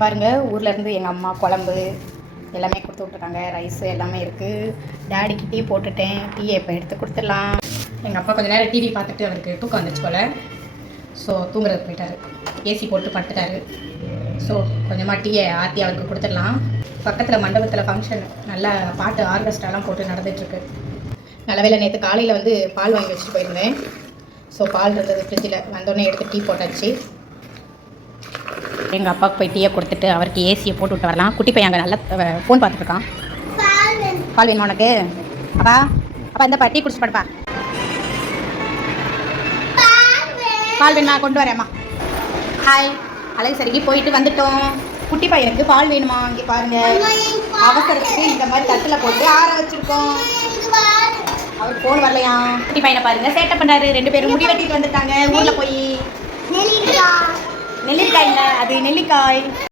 இங்கே பாருங்கள், ஊர்லேருந்து எங்கள் அம்மா குழம்பு எல்லாமே கொடுத்து விட்ருக்காங்க. ரைஸு எல்லாமே இருக்குது. டேடிக்கு டீ போட்டுட்டேன். டீயை இப்போ எடுத்து கொடுத்துடலாம். எங்கள் அப்பா கொஞ்சம் நேரம் டிவி பார்த்துட்டு அவருக்கு தூக்கம் வந்துச்சு போல். ஸோ தூங்குறதுக்கு போயிட்டார். ஏசி போட்டு படுத்துட்டாரு. ஸோ கொஞ்சமாக டீயை ஆற்றி அவருக்கு கொடுத்துடலாம். பக்கத்தில் மண்டபத்தில் ஃபங்க்ஷன், நல்லா பாட்டு ஆர்கெஸ்ட்ராலாம் போட்டு நடந்துகிட்ருக்கு. நல்ல வேளை நேற்று காலையில் வந்து பால் வாங்கி வச்சுட்டு போயிருந்தேன். ஸோ பால் இருந்தது ஃப்ரிட்ஜில், வந்தோடனே எடுத்து டீ போட்டாச்சு. எங்கள் அப்பாவுக்கு போய் டீயை கொடுத்துட்டு அவருக்கு ஏசியை போட்டு விட்டு வரலாம். குட்டி பையன் அங்கே நல்லா ஃபோன் பார்த்துட்ருக்கான். பால் வேணுமா உனக்கு? அப்பா அப்பா இந்த டீ குடிச்சு படுப்பா. பால் வேணுமா? கொண்டு வரேம்மா. ஹாய், அழகு சரிக்கு போயிட்டு வந்துட்டோம். குட்டி பையனுக்கு பால் வேணுமா? இங்கே பாருங்கள், அவசரத்துக்கு இந்த மாதிரி தட்டில் போட்டு ஆற வச்சுருக்கோம். அவர் ஃபோன் வரலையா? குட்டி பையனை பாருங்கள், சேட்டை பண்ணுறாரு. 2 பேரும் முடி வெட்டிட்டு வந்துட்டாங்க ஊரில் போய். நெல்லிக்காய் இல்லை, அது நெல்லிக்காய்.